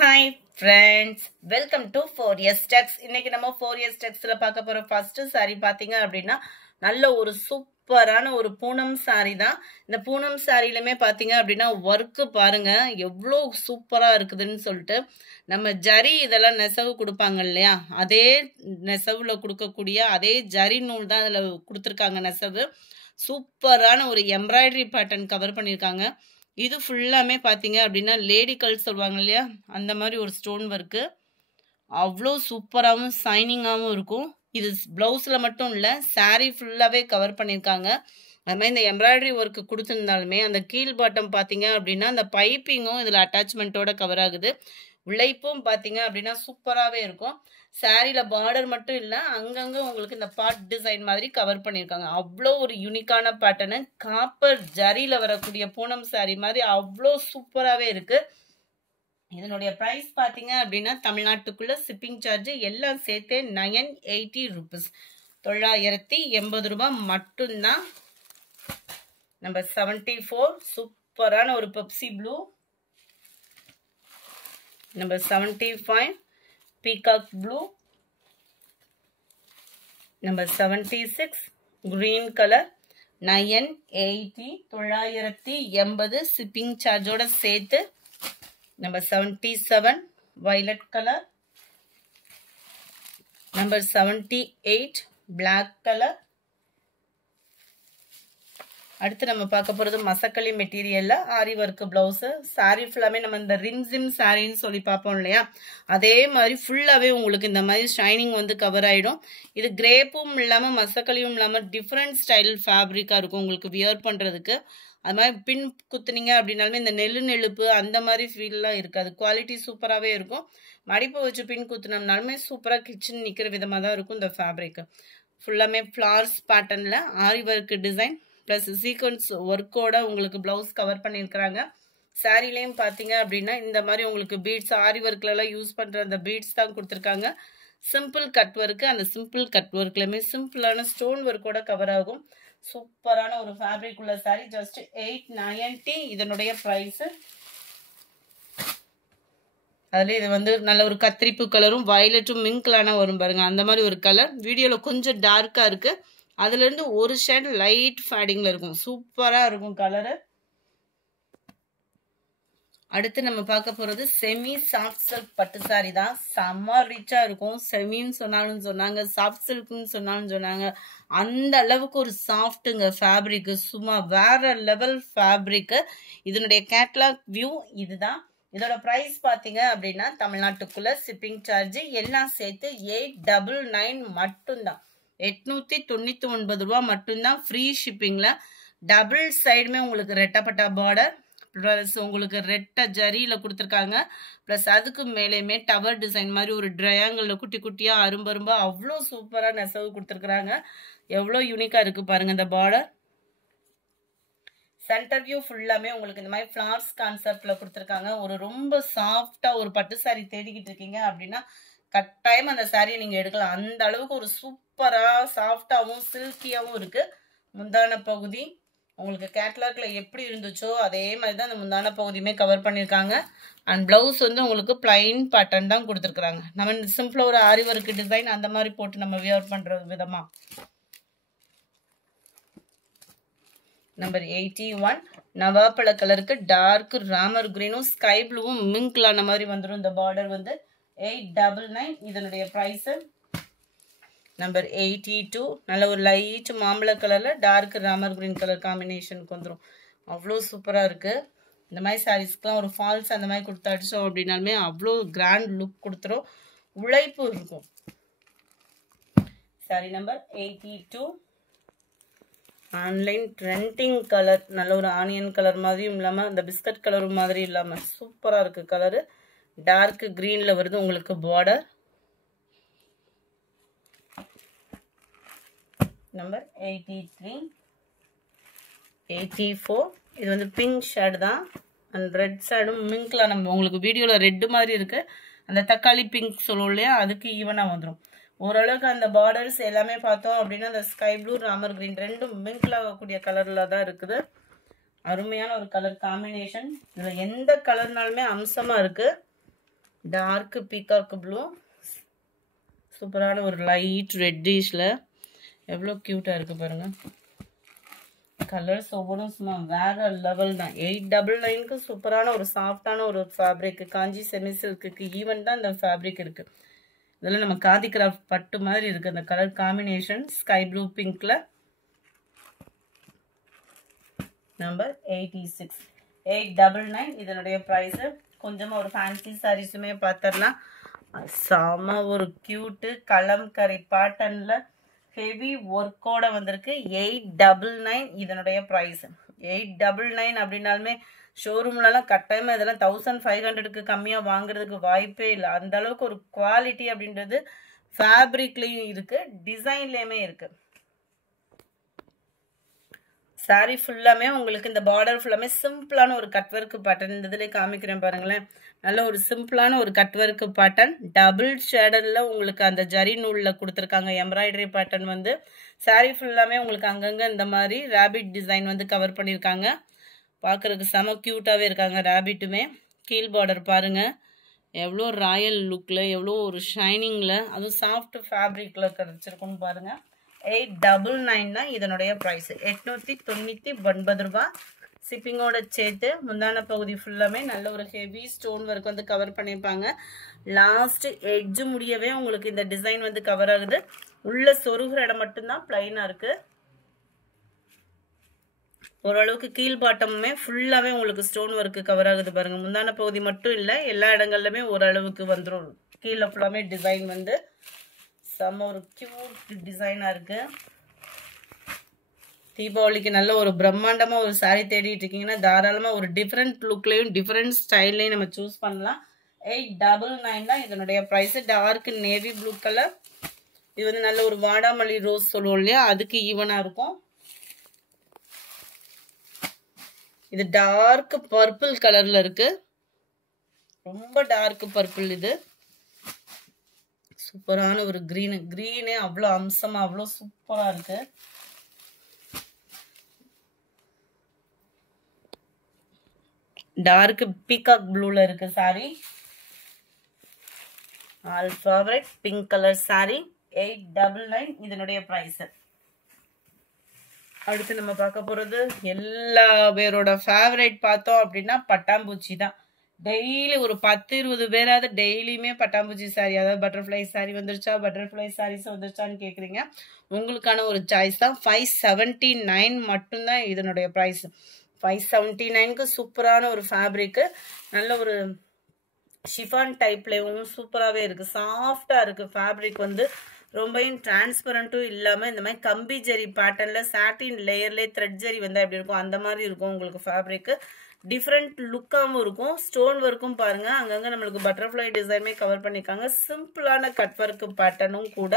Hi friends, welcome to 4S Tex. இன்னைக்கு நம்ம 4S Texல பார்க்க போற ஃபர்ஸ்ட் saree பாத்தீங்க அப்படின்னா நல்ல ஒரு சூப்பரான ஒரு பூனம் saree தான். இந்த பூனம் சாரிலமே பாத்தீங்க அப்படின்னா வர்க் பாருங்க எவ்வளோ சூப்பரா இருக்குதுன்னு சொல்லிட்டு நம்ம ஜரி இதெல்லாம் நெசவு கொடுப்பாங்க இல்லையா, அதே நெசவுல கொடுக்கக்கூடிய அதே ஜரி நூல் தான் இதுல கொடுத்துருக்காங்க. நெசவு சூப்பரான ஒரு எம்ப்ராய்டரி பேட்டர்ன் கவர் பண்ணியிருக்காங்க. இது ஃபுல்லாமே பார்த்தீங்க அப்படின்னா லேடி கல் சொல்லுவாங்க இல்லையா, அந்த மாதிரி ஒரு ஸ்டோன் ஒர்க்கு அவ்வளோ சூப்பராகவும் சைனிங்காகவும் இருக்கும். இது ப்ளவுஸில் மட்டும் இல்லை, சாரீ ஃபுல்லாகவே கவர் பண்ணியிருக்காங்க. அது மாதிரி இந்த எம்ப்ராய்டரி ஒர்க்கு கொடுத்துருந்தாலுமே அந்த கீழ் பாட்டம் பார்த்தீங்க அப்படின்னா அந்த பைப்பிங்கும் இதில் அட்டாச்மெண்ட்டோட கவர் ஆகுது. உழைப்பும் பார்த்தீங்க அப்படின்னா சூப்பராகவே இருக்கும். சாரியில் பார்டர் மட்டும் இல்லை, அங்கங்கே உங்களுக்கு இந்த பாட் டிசைன் மாதிரி கவர் பண்ணியிருக்காங்க. அவ்வளோ ஒரு யூனிக்கான பேட்டர்னு, காப்பர் ஜரியில் வரக்கூடிய பூனம் சாரி மாதிரி அவ்வளோ சூப்பராகவே இருக்குது. இதனுடைய ப்ரைஸ் பார்த்தீங்க அப்படின்னா தமிழ்நாட்டுக்குள்ளே ஷிப்பிங் சார்ஜ் எல்லாம் சேர்த்தே 980 rupees, 980 ரூபாய் மட்டும்தான். நம்பர் 74 சூப்பரான ஒரு Pepsi blue. Number 75 peacock blue. Number 76 green colour. 980 980 shipping சார்ஜோட சேர்த்து. Number 77 violet colour. Number 78 black colour. அடுத்து நம்ம பார்க்க போகிறது மசக்களி மெட்டீரியலில் ஆரி ஒர்க்கு ப்ளவுஸு. சாரீ ஃபுல்லாமே நம்ம இந்த ரிம்ஸிம் சாரின்னு சொல்லி பார்ப்போம் இல்லையா, அதே மாதிரி ஃபுல்லாகவே உங்களுக்கு இந்த மாதிரி ஷைனிங் வந்து கவர் ஆகிடும். இது கிரேப்பும் இல்லாமல் மசக்களியும் இல்லாமல் டிஃப்ரெண்ட் ஸ்டைல் ஃபேப்ரிக்காக இருக்கும் உங்களுக்கு வியர் பண்ணுறதுக்கு. அது மாதிரி பின் குத்துனீங்க அப்படின்னாலுமே இந்த நெழுப்பு அந்த மாதிரி ஃபீல்லாம் இருக்காது. குவாலிட்டி சூப்பராகவே இருக்கும். மடிப்பு வச்சு பின் குத்துனோம்னாலுமே சூப்பராக கிச்சன் நிற்கிற விதமாக தான் இருக்கும் இந்த ஃபேப்ரிக்கு. ஃபுல்லாமே ஃப்ளார்ஸ் பேட்டர்னில் ஆரி ஒர்க்கு டிசைன் ப்ளஸ் சீக்வன்ஸ் ஒர்க்கோட உங்களுக்கு ப்ளவுஸ் கவர் பண்ணியிருக்கிறாங்க. சாரீலையும் பார்த்தீங்க அப்படின்னா இந்த மாதிரி உங்களுக்கு பீட்ஸ் ஆரி ஒர்க்லலாம் யூஸ் பண்ணுற அந்த பீட்ஸ் தான் கொடுத்துருக்காங்க. சிம்பிள் கட் ஒர்க்கு, அந்த சிம்பிள் கட் ஒர்க்லையுமே சிம்பிளான ஸ்டோன் ஒர்க்கோட கவர் ஆகும். சூப்பரான ஒரு ஃபேப்ரிக் உள்ள சாரீ, ஜஸ்ட் 890 இதனுடைய ப்ரைஸு. அதில் இது வந்து நல்ல ஒரு கத்திரிப்பு கலரும் வயலட்டும் மிங்க்லான வரும் பாருங்க, அந்த மாதிரி ஒரு கலர். வீடியோவில் கொஞ்சம் டார்க்காக இருக்குது, அதுலேருந்து ஒரு ஷேட் லைட் ஃபேடிங்கில் இருக்கும். சூப்பராக இருக்கும் கலரு. அடுத்து நம்ம பார்க்க போகிறது செமி சாஃப்ட் சில்க் பட்டு சாரி தான். செம்ம ரிச்சாக இருக்கும். செமின்னு சொன்னாலும் சொன்னாங்க, சாஃப்ட் சில்க்னு சொன்னாலும் சொன்னாங்க. அந்த அளவுக்கு ஒரு சாஃப்ட்டுங்க ஃபேப்ரிக்கு, சும்மா வேற லெவல் ஃபேப்ரிக்கு. இதனுடைய கேட்லாக் வியூ இதுதான். இதோட ப்ரைஸ் பார்த்தீங்க அப்படின்னா தமிழ்நாட்டுக்குள்ளே ஷிப்பிங் சார்ஜ் எல்லாம் சேர்த்து 899 மட்டும்தான். 899 ரூபா மட்டும்தான் ஃப்ரீ ஷிப்பிங்கில். டபுள் சைடுமே உங்களுக்கு ரெட்டப்பட்டா பார்டர் ப்ளஸ் உங்களுக்கு ரெட்டை ஜரியில் கொடுத்துருக்காங்க. ப்ளஸ் அதுக்கு மேலேயுமே டவர் டிசைன் மாதிரி ஒரு ட்ரையாங்கிளில் குட்டி குட்டியாக அரும்பரும்பா அவ்வளோ சூப்பராக நெசவு கொடுத்துருக்குறாங்க. எவ்வளோ யூனிக்காக இருக்குது பாருங்கள் இந்த பார்டர். சென்டர் வியூ ஃபுல்லாமே உங்களுக்கு இந்த மாதிரி ஃப்ளார்ஸ் கான்செப்டில் கொடுத்துருக்காங்க. ஒரு ரொம்ப சாஃப்டாக ஒரு பட்டு சாரி தேடிக்கிட்டு இருக்கீங்க அப்படின்னா கட்டாயம் அந்த சாரியை நீங்கள் எடுக்கலாம். அந்த அளவுக்கு ஒரு சூப்பராக சாஃப்டாகவும் சில்கியாகவும் இருக்குது. முந்தான பகுதி உங்களுக்கு கேட்லாக்ல எப்படி இருந்துச்சோ அதே மாதிரி தான் அந்த முந்தான பகுதியுமே கவர் பண்ணியிருக்காங்க. அண்ட் ப்ளவுஸ் வந்து உங்களுக்கு பிளைன் பேட்டர்ன் தான் கொடுத்துருக்குறாங்க. நம்ம சிம்பிளாக ஒரு ஆரி ஒர்க் டிசைன் அந்த மாதிரி போட்டு நம்ம வியர் பண்ணுற விதமாக. நம்பர் 81 நவாப்பழ கலருக்கு டார்க் ராமர் கிரீனும் ஸ்கை ப்ளூவும் மிங்க்லான மாதிரி வந்துடும். இந்த பார்டர் வந்து 899 இதனுடைய ப்ரைஸு. நம்பர் 82 நல்ல ஒரு லைட் மாம்பழ கலரில் டார்க் ராமர் கிரீன் கலர் காம்பினேஷனுக்கு வந்துடும். அவ்வளோ சூப்பராக இருக்குது. இந்த மாதிரி சாரீஸ்க்குலாம் ஒரு ஃபால்ஸ் அந்த மாதிரி கொடுத்து அடித்தோம் அப்படின்னாலுமே அவ்வளோ கிராண்ட் லுக் கொடுத்துரும். உழைப்பு இருக்கும். Sari number 82 online trending colour, நல்ல ஒரு ஆனியன் கலர் மாதிரியும் இல்லாமல் இந்த பிஸ்கட் கலரும் மாதிரி இல்லாமல் சூப்பராக இருக்குது கலரு. டார்க் கிரீனில் வருது உங்களுக்கு பார்டர். நம்பர் 83 84 இது வந்து பிங்க் ஷேடு தான். அண்ட் ரெட் ஷேடும் மிங்க்லாம் நம்ம உங்களுக்கு வீடியோவில் ரெட்டு மாதிரி இருக்குது. அந்த தக்காளி பிங்க் சொல்லுவோம் இல்லையா, அதுக்கு ஈவனாக வந்துடும். ஓரளவுக்கு அந்த பார்டர்ஸ் எல்லாமே பார்த்தோம் அப்படின்னா அந்த ஸ்கை ப்ளூ ராமர் கிரீன் ரெண்டும் மிங்கிள் ஆகக்கூடிய கலரில் தான் இருக்குது. அருமையான ஒரு கலர் காம்பினேஷன். இதில் எந்த கலர்னாலுமே அம்சமாக இருக்குது. டார்க் பீகாக் ப்ளூ, சூப்பரான ஒரு லைட் ரெட்டிஷ்ல எவ்வளோ க்யூட்டாக இருக்குது பாருங்கள். கலர்ஸ் ஒவ்வொன்றும் சும்மா வேற லெவல் தான். 899க்கு சூப்பரான ஒரு சாஃப்டான ஒரு ஃபேப்ரிக். காஞ்சி செமி சில்க்கு ஈவன் தான் இந்த ஃபேப்ரிக் இருக்குது. இதெல்லாம் நம்ம காதி கிராஃப்ட் பட்டு மாதிரி இருக்குது. அந்த கலர் காம்பினேஷன் ஸ்கை ப்ளூ பிங்க்ல. நம்பர் 86, 899 இதனுடைய ப்ரைஸு. கொஞ்சமாக ஒரு ஃபேன்சி சாரீஸுமே பார்த்துடலாம். செம ஒரு க்யூட்டு கலம்கரி பேட்டர்னில் ஹெவி ஒர்க்கோட வந்திருக்கு. 899 இதனுடைய ப்ரைஸ். 899 அப்படின்னாலுமே ஷோரூம்லலாம் கட்டாயமாக இதெல்லாம் 1500க்கு கம்மியாக வாங்குறதுக்கு வாய்ப்பே இல்லை. அந்த அளவுக்கு ஒரு குவாலிட்டி அப்படின்றது ஃபேப்ரிக்லேயும் இருக்குது, டிசைன்லேயுமே இருக்குது. சாரி ஃபுல்லாமே உங்களுக்கு இந்த பார்டர் ஃபுல்லாமே சிம்பிளான ஒரு கட் ஒர்க் பேட்டர்ன். இந்த இதிலே காமிக்கிறேன் பாருங்களேன். நல்ல ஒரு சிம்பிளான ஒரு கட் ஒர்க் பேட்டர்ன். டபுள் ஷேடரில் உங்களுக்கு அந்த ஜரி நூலில் கொடுத்துருக்காங்க. எம்ப்ராய்டரி பேட்டர்ன் வந்து சாரி ஃபுல்லாமே உங்களுக்கு அங்கங்கே இந்த மாதிரி ரேபிட் டிசைன் வந்து கவர் பண்ணியிருக்காங்க. பார்க்குறதுக்கு செம க்யூட்டாகவே இருக்காங்க ரேபிட்டுமே. கீழ் பார்டர் பாருங்கள் எவ்வளோ ராயல் லுக்கில், எவ்வளோ ஒரு ஷைனிங்கில், அதுவும் சாஃப்ட் ஃபேப்ரிக்கில் கிடச்சிருக்குன்னு பாருங்கள். 899 தான் இதனுடைய ப்ரைஸ். 899 ரூபா. ஷிப்பிங்கோட சேர்த்து முந்தான பகுதி ஃபுல்லாமே நல்ல ஒரு ஹெவி ஸ்டோன் ஒர்க் வந்து கவர் பண்ணியிருப்பாங்க. லாஸ்ட் எட்ஜு முடியவே உங்களுக்கு இந்த டிசைன் வந்து கவர் ஆகுது. உள்ள சொருகிற இடம் மட்டும்தான் பிளைனாக இருக்குது. ஓரளவுக்கு கீழ் பாட்டமுமே ஃபுல்லாகவே உங்களுக்கு ஸ்டோன் ஒர்க்கு கவர் ஆகுது பாருங்கள். முந்தான பகுதி மட்டும் இல்லை, எல்லா இடங்கள்லையுமே ஓரளவுக்கு வந்துடும். கீழே ஃபுல்லாமே டிசைன் வந்து செம்ம ஒரு கியூட் டிசைனாக இருக்குது. தீபாவளிக்கு நல்ல ஒரு பிரம்மாண்டமாக ஒரு சாரீ தேடிட்டு இருக்கீங்கன்னா தாராளமாக ஒரு டிஃப்ரெண்ட் லுக்லேயும் டிஃப்ரெண்ட் ஸ்டைல்லையும் நம்ம சூஸ் பண்ணலாம். 899 தான் இதனுடைய price. Dark navy blue colour. இது வந்து நல்ல ஒரு வாடாமல்லி ரோஸ் சொல்லுவோம் இல்லையா, அதுக்கு ஈவனாக இருக்கும். இது டார்க் பர்பிள் கலரில் இருக்குது. ரொம்ப டார்க் பர்பிள். இது சூப்பரான ஒரு கிரீனே அவ்வளோ அம்சமாக அவ்வளோ சூப்பராக இருக்குது. டார்க் பீகாக் ப்ளூவில் இருக்குது sorry. All favourite pink colour sorry. 899 இதனுடைய ப்ரைஸு. அடுத்து நம்ம பார்க்க போகிறது எல்லா பேரோட ஃபேவரட் பார்த்தோம் அப்படின்னா பட்டாம்பூச்சி தான். டெய்லி ஒரு 10-20 பேராவது டெய்லியுமே பட்டாம்பூச்சி சாரி, அதாவது பட்டர்ஃப்ளை சாரி வந்துருச்சா, பட்டர்ஃப்ளை சாரீஸ் வந்துருச்சான்னு கேட்குறீங்க. உங்களுக்கான ஒரு சாய்ஸ் தான். 579 மட்டும்தான் இதனுடைய ப்ரைஸ். 579க்கு சூப்பரான ஒரு ஃபேப்ரிக்கு. நல்ல ஒரு ஷிஃபான் டைப்லேயும் சூப்பராகவே இருக்குது. சாஃப்டாக இருக்குது ஃபேப்ரிக் வந்து. ரொம்பவும் டிரான்ஸ்பரண்ட்டும் இல்லாமல் இந்த மாதிரி கம்பி ஜரி பேட்டர்னில் சாட்டின் லேயர்லேயே த்ரெட் ஜரி வந்தால் எப்படி இருக்கும் அந்த மாதிரி இருக்கும் உங்களுக்கு ஃபேப்ரிக்கு. டிஃப்ரெண்ட் லுக்காகவும் இருக்கும். ஸ்டோன் ஒர்க்கும் பாருங்கள், அங்கங்கே நம்மளுக்கு பட்டர்ஃப்ளை டிசைனுமே கவர் பண்ணியிருக்காங்க. சிம்பிளான கட் ஒர்க் பேட்டர்னும் கூட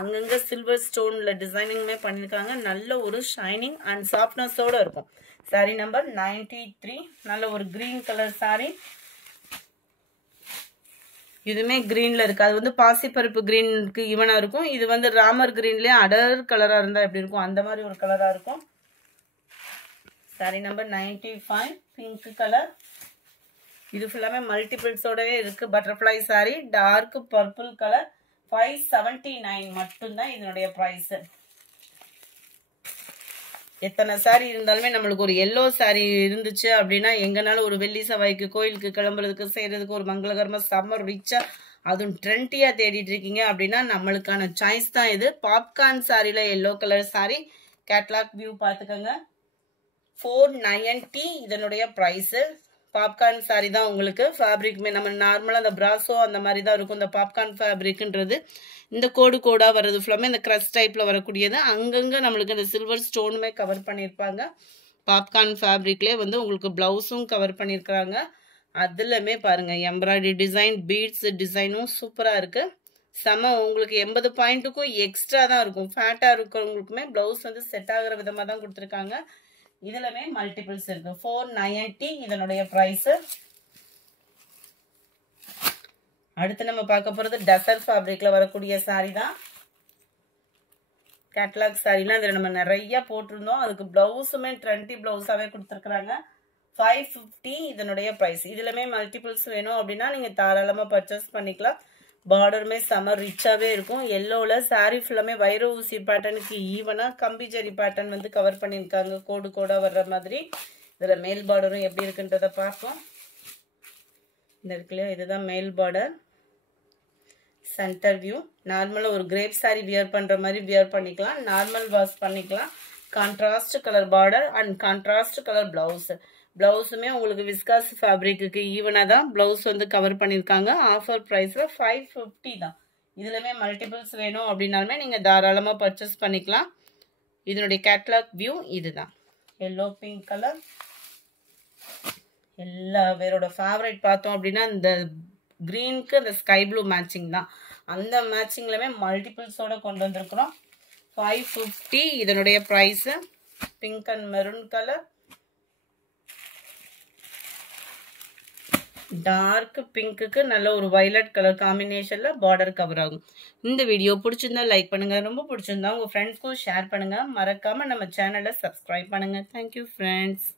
அங்கங்கே சில்வர் ஸ்டோனில் டிசைனிங்குமே பண்ணியிருக்காங்க. நல்ல ஒரு ஷைனிங் அண்ட் சாஃப்ட்னஸோடு இருக்கும். சாரி நம்பர் 93. நல்ல ஒரு க்ரீன் கலர் சாரி. இதுவுமே க்ரீனில் இருக்குது. அது வந்து பாசிப்பருப்பு க்ரீனுக்கு ஈவனாக இருக்கும். இது வந்து ராமர் க்ரீன்லேயே அடர் கலராக இருந்தால் எப்படி இருக்கும் அந்த மாதிரி ஒரு கலராக இருக்கும். Sari number 95 pink colour. இது ஃபுல்லாமே மல்டிபிள்ஸோடவே இருக்குது. Butterfly sari dark purple colour. 579 மட்டும்தான் இதனுடைய ப்ரைஸு. எத்தனை சாரி இருந்தாலுமே நம்மளுக்கு ஒரு எல்லோ சாரி இருந்துச்சு அப்படின்னா எங்கனாலும் ஒரு வெள்ளி செவ்வாய்க்கு கோயிலுக்கு கிளம்புறதுக்கு செய்கிறதுக்கு ஒரு மங்களகரமாக சம்மர் ரிச்சாக அதுவும் ட்ரெண்டியாக தேடிட்டு இருக்கீங்க அப்படின்னா நம்மளுக்கான சாய்ஸ் தான் இது. பாப்கார்ன் சாரியில் yellow colour sorry. Catalogue view பார்த்துக்கோங்க. 490 இதனுடைய ப்ரைஸு. பாப்கார்ன் சாரி தான் உங்களுக்கு. ஃபேப்ரிக்குமே நம்ம நார்மலாக அந்த பிராசோ அந்த மாதிரி தான் இருக்கும். இந்த பாப்கார்ன் ஃபேப்ரிக்ன்றது இந்த கோடாக வர்றது ஃபுல்லாமே இந்த க்ரஷ் டைப்பில் வரக்கூடியது. அங்கங்கே நம்மளுக்கு இந்த சில்வர் ஸ்டோனுமே கவர் பண்ணியிருப்பாங்க. பாப்கார்ன் ஃபேப்ரிக்லேயே வந்து உங்களுக்கு ப்ளவுஸும் கவர் பண்ணியிருக்கிறாங்க. அதுலமே பாருங்கள் எம்ப்ராய்டரி டிசைன் பீட்ஸ் டிசைனும் சூப்பராக இருக்குது. செம உங்களுக்கு 80 பாயிண்ட்டுக்கும் எக்ஸ்ட்ரா தான் இருக்கும். ஃபேட்டாக இருக்கிறவங்களுக்குமே ப்ளவுஸ் வந்து செட் ஆகிற விதமாக தான் கொடுத்துருக்காங்க. இதுலமே மல்டிபிள்ஸ் இருக்கு. 490 இதனுடைய ப்ரைஸு. அடுத்து நம்ம பார்க்க போகிறது டசர் ஃபேப்ரிக்ல வரக்கூடிய சாரி தான். கேட்லாக் சாரிலாம் இதில் நம்ம நிறைய போட்டிருந்தோம். அதுக்கு ப்ளவுஸுமே ட்ரெண்டி ப்ளவுஸாகவே கொடுத்துருக்குறாங்க. 550 இதனுடைய பிரைஸ். இதுலமே மல்டிபிள்ஸ் வேணும் அப்படின்னா நீங்க தாராளமா பர்ச்சேஸ் பண்ணிக்கலாம். பார்டருமே செம ரிச்சாவே இருக்கும். எல்லோல சாரி ஃபுல்லாமே வைர ஊசி பேட்டர்னுக்கு ஈவனா கம்பி ஜரி பேட்டர்ன் வந்து கவர் பண்ணியிருக்காங்க. கோடு கோடா வர்ற மாதிரி. இதுல மேல் பார்டரும் எப்படி இருக்குன்றத பார்ப்போம். இந்த இருக்குல்லையா, இதுதான் மேல் பார்டர். Centre view. நார்மலா ஒரு கிரேப் சாரி வியர் பண்ற மாதிரி வியர் பண்ணிக்கலாம். நார்மல் வாஷ் பண்ணிக்கலாம். Contrast colour border and contrast colour blouse. பிளவுஸுமே உங்களுக்கு விஸ்காஸ் ஃபேப்ரிக்கு ஈவனா தான் பிளவுஸ் வந்து கவர் பண்ணியிருக்காங்க. ஆஃபர் ப்ரைஸ்ல 550 தான். இதுலமே மல்டிபிள்ஸ் வேணும் அப்படின்னாலுமே நீங்க தாராளமா பர்ச்சேஸ் பண்ணிக்கலாம். இதனுடைய கேட்லாக் வியூ இதுதான். Yellow pink colour. எல்லா பேரோட ஃபேவரட் பார்த்தோம் அப்படின்னா இந்த கிரீனுக்கு அந்த ஸ்கை ப்ளூ மேட்சிங் தான். அந்த மேட்சிங்லமே மல்டிபிள்ஸோட கொண்டு வந்திருக்கிறோம். 550 இதனுடைய price. Pink and maroon colour. Dark பிங்க்குக்கு நல்ல ஒரு வயலட் கலர் காம்பினேஷன்ல பார்டர் கவர் ஆகும். இந்த வீடியோ பிடிச்சிருந்தா லைக் பண்ணுங்க. ரொம்ப பிடிச்சிருந்தா உங்க ஃப்ரெண்ட்ஸ்க்கும் ஷேர் பண்ணுங்க. மறக்காம நம்ம சேனலை சப்ஸ்கிரைப் பண்ணுங்க. Thank you friends.